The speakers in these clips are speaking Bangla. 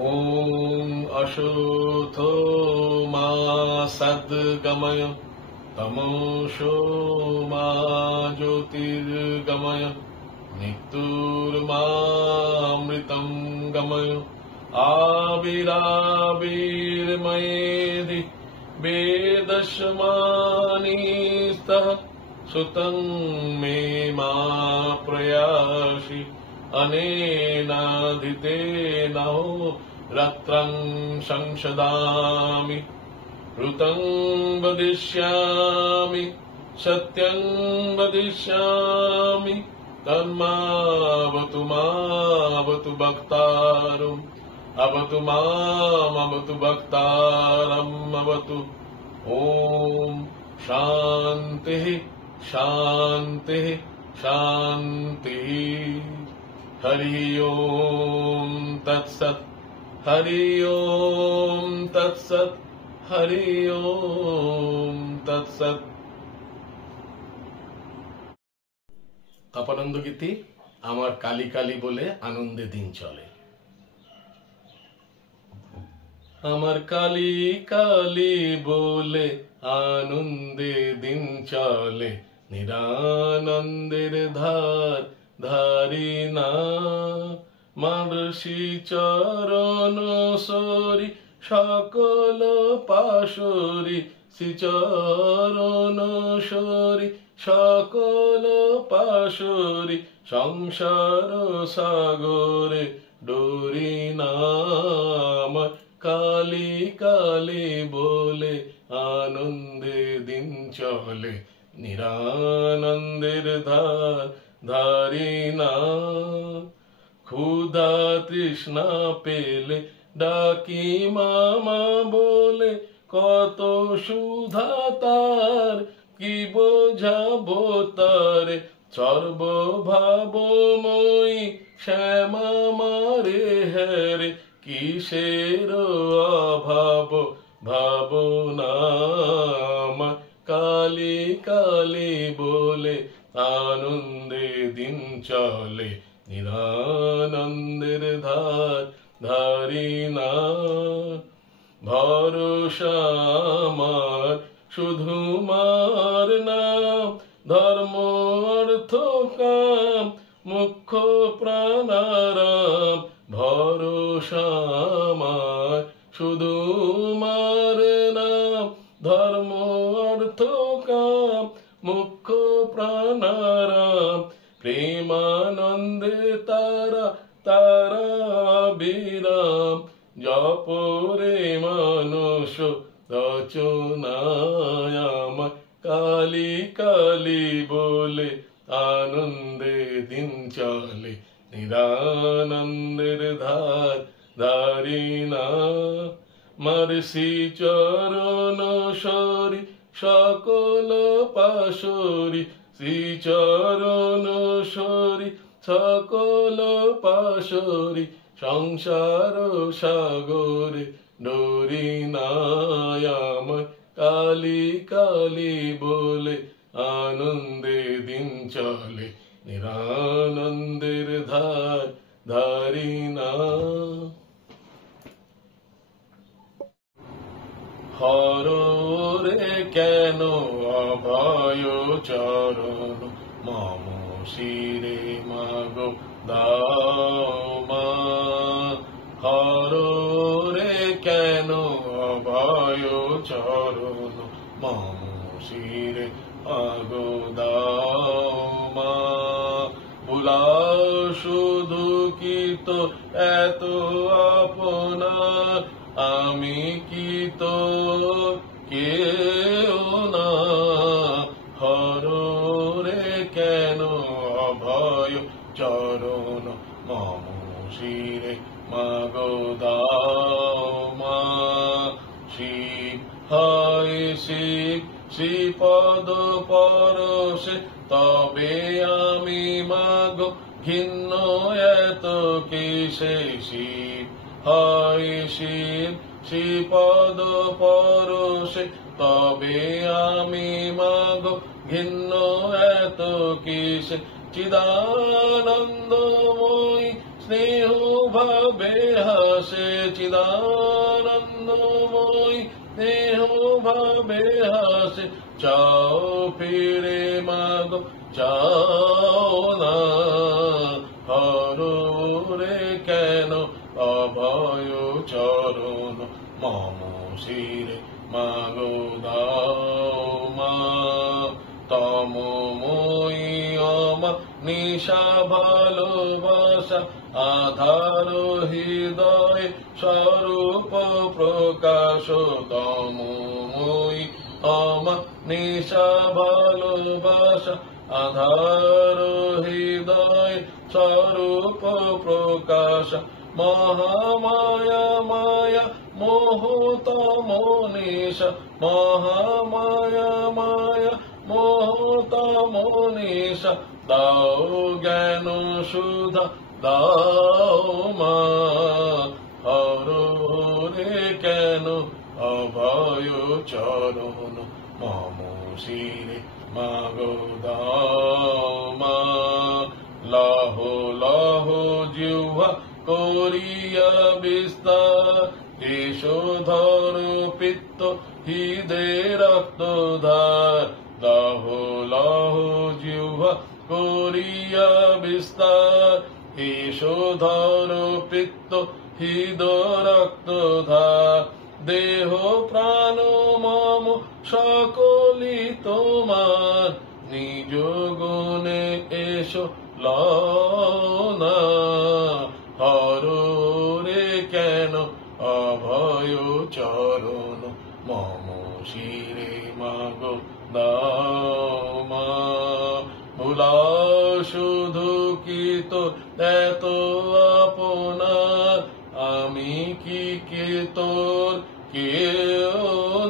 ॐ अशोथो मा सद्गमय तमोषो मा ज्योतिर्गमय मृत्युर्मामृतं गमय आविराविर्मयेदि वेदशमानिस्तः सुतं मे मा प्रयासि अनेनाधितेनो रत्रं संशदामि ऋतं वदिष्यामि सत्यं वदिष्यामि तन्मावतु मावतु भक्तारम् अवतु मामवतु भक्तारम् अवतु। ॐ शान्तिः शान्तिः शान्तिः। हरि ओम तत्सत् हरि ओम तत्सत् हरि ओम तत्सत्। কাপানন্দ গীতি আমার কালী কালী বলে আনন্দে দিন চলে। আমার কালী কালী বলে আনন্দে দিন চলে, নিরানন্দের ধার ধারি না মানসী চরণ সরি সকল পাশরি শ্রীচরণ সরি সকল পাশরি সংসার সাগরে ডোরি নাম কালী কালী বলে আনন্দে দিন চলে, নিরানন্দের ধার ধারি না। ক্ষুধা তৃষ্ণা পেলে ডাকি মামা বলে, কত সুধা তার কি বোঝাবো তারে, সর্বভাবময়ী শ্যামা মারে হেরে কিসের অভাব ভাবনা। কালী কালী বলে আনন্দে দিন চলে, নিরানন্দের ধার ধারি না। ভরসা আমার শুধু মার নাম, ধর্ম অর্থ কাম মুখ্য প্রাণারাম। ভরসা আমার শুধু মার নাম, ধর্ম অর্থ কাম মুখ্য প্রাণারাম। প্রেমানন্দে তারা তারা বিরাম, জপরে মানুষ রচনায় আমার কালী কালী বলে আনন্দে দিন চলে, নিরানন্দের ধার ধারি না। মার্সি চরণ সরি সকল পাশরি শ্রীচরণ সরি সকল পাশরি সংসার সাগরে ডোরি নাই আমার কালী কালী বলে আনন্দে দিন চলে, নিরানন্দের ধার ধারি না। হরে কেন অভয় চরণ মম শিরে মাগো দাও মা। হরে কেন অভয় চরণ মম শিরে মাগো দাও মা। বুলাও শুধু কি তো এত আপনা, আমি কি তো কেউ না। হরে কেন অভয় চরণ মম শিরে মাগো দাও মা। শিব হয় শিব শ্রীপদ পরশে তবে আমি মাগো ঘিন্ন এত কিসে। শিব হয় শিব শ্রীপদ পরশে তবে আমি মাগো ঘিন্ন এত কিসে। চিদানন্দময়ী স্নেহ ভাবে হাসে চিদানন্দময়, স্নেহ ভাবে হাসে। চাও ফিরে মাগো চাও না, হরে কেন অভয় চরণ মম শিরে মাগো দাও মা। তমময়ী অমা নিশা ভালোবাসা আধার হৃদয় স্বরূপ প্রকাশ। তমময়ী অমা নিশা ভালোবাসা আধার হৃদয় স্বরূপ প্রকাশ। মহামায়া মায়া মোহ তম নিশা, মহামায়া মায়া মোহ তম নিশা। দাও জ্ঞান সুধা দাও মা, হরে কেন অভয় চরণ মম শিরে মাগো দাও মা। লহ লহ জিহ্বা করিয়া বিস্তার, এষধর পিত্ত হৃদে রক্তধার। লহ লহ জিহ্বা করিয়া বিস্তার, এষধর পিত্ত হৃদ রক্তধার। দেহ প্রাণ মম সকলি তোমার, নিজ গুণে এসো লও না। হরে কেন অভয় চরণ মম শিরে মাগো দাও মা। ভুলা শুধু কি তো এত আপনার, আমি কি কে তোর কেউ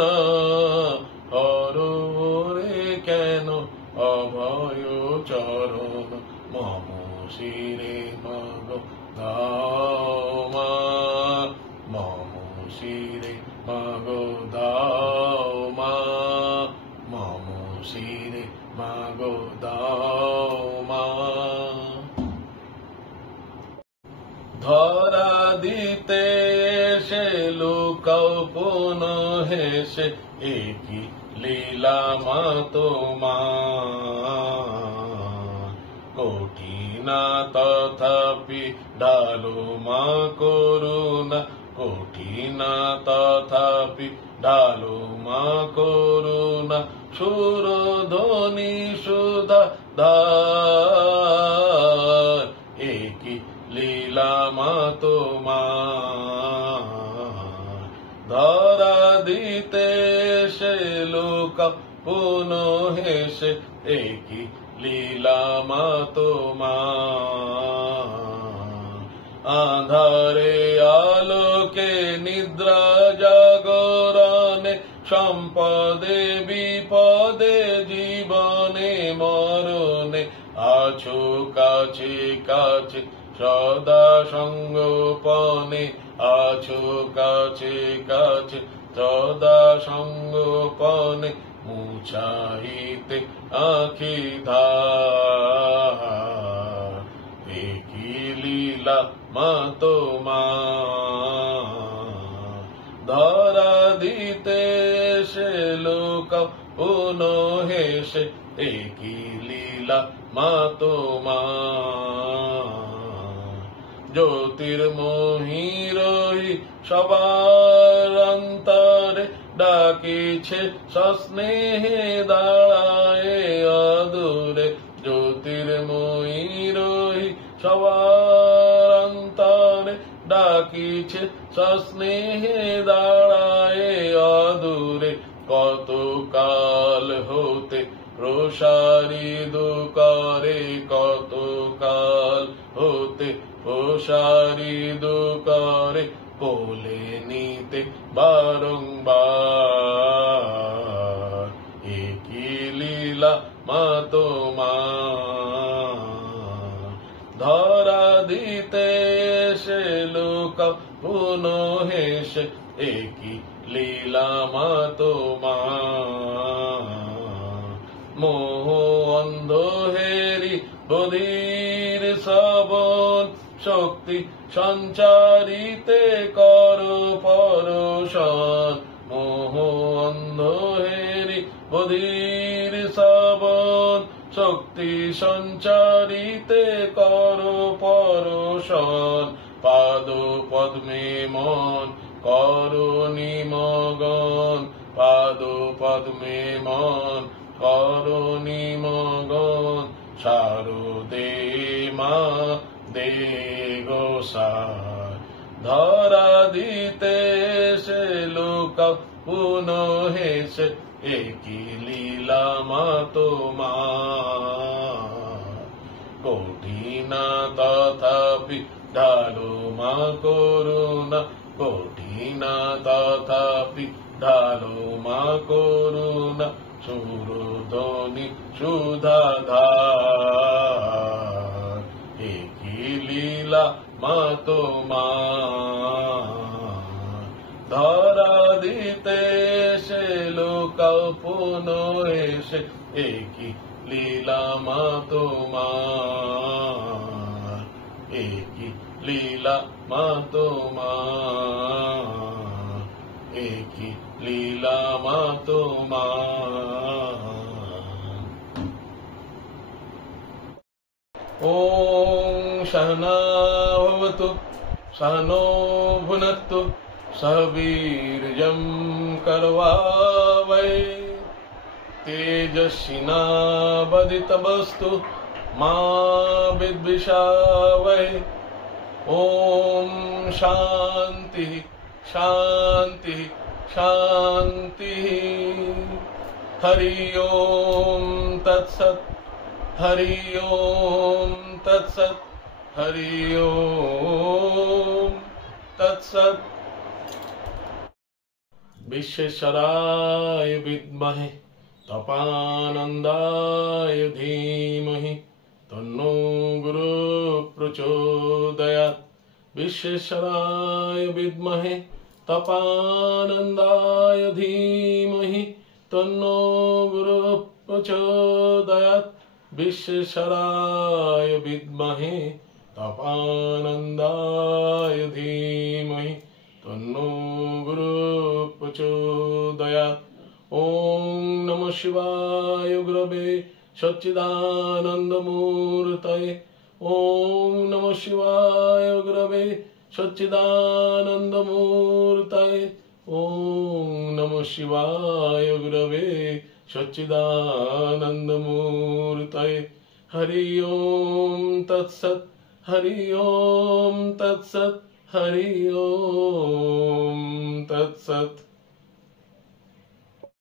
না। হরে কেন অভয় চরণ মম শিরে মাগো দাও মা। মম শিরে মাগো দাও মা, মম শিরে মাগো দাও মা। ধরা দিতে এসে লুকাও পুন হেসে, একই লীলা মা তোমার। কঠিনা তথাপি ঢালো মা করুণা, কঠিনা তথাপি ঢালো মা করুণা। সুরধ্বনি সুধা ধার, একই লীলা মা তোমার। ধরা দিতে সে লোকা পুন হেসে, একই লীলা মা তোমার। আধারে আলোকে নিদ্রা জাগরণে, সম্পদে বিপদে জীবনে মরণে। আছো কাছে কাছে সদা সঙ্গোপনে, আছো কাছে কাছে সদা সঙ্গোপনে। মুছাইতে আঁখি ধার, একই লীলা মা তোমার। ধরা দিতে সে লোকা পুন হেসে, একই লীলা মা তোমার। জ্যোতির্ময়ী রহি সবার অন্তরে, ডাকিছে সস্নেহে দাঁড়ায় অদূরে। জ্যোতির্ময়ী রহি সবার অন্তরে, ডাকিছে সস্নেহে দাঁড়ায় অদূরে। কত কাল হতে প্রসারিত করে, কত কাল হতে প্রসারিত করে। কোলে নিতে বারংবার, একই লীলা মা তোমার। ধরা দিতে সে লোকা পুন হেসে, একই লীলা মা তোমার। মোহ অন্ধ হেরি বধির শ্রবণ, শক্তি সঞ্চারিতে কর পরশন মোহ অন্ধ হেরি বধির শ্রবণ শক্তি সঞ্চারিতে কর পরশন পাদ পদ্মে মন করো নিমগন পাদ পদ্মে মন করো নিমগন শারদে মা দে গোসাই ধরা দিতে সে লোক পুনঃ হেসে একই লীলা মা তোমার কঠিনা তথাপি ঢালো মা করুণা কঠিনা তথাপি ঢালো মা করুণা সুরধ্বনি সুধাধার একই লীলা মা তোমার ধরা দিতে সে লোক পুনঃ এসে একই লীলা মা তোমার একই লীলা মা তোমার একই লীলা মা তোমার। ওম सहना भवतु सहनो भुनक्तु सह वीर्यं करवावहै तेजस्विनावधीतमस्तु मा विद्विषावहै। ओम शांति शांति शांति। हरि ओम तत्सत् हरि ओम तत्सत् हरि ओम तत्सत्। विश्वेश्वराय विद्महे तपानन्दाय धीमहि तन्नो गुरुः प्रचोदयात्। विश्वेश्वराय विद्महे तपानन्दाय धीमहि तन्नो गुरुः प्रचोदयात्। विश्वेश्वराय विद्महे तपानन्दाय धीमहि तन्नो गुरुः प्रचोदयात्। ओम नमः शिवाय गुरवे सच्चिदानन्दमूर्तये। ओम नमः शिवाय गुरवे सच्चिदानन्दमूर्तये। ओम नमः शिवाय गुरवे सच्चिदानन्दमूर्तये। हरि ओम तत्सत् हरि ओम तत्सत् हरि ओम तत्सत्।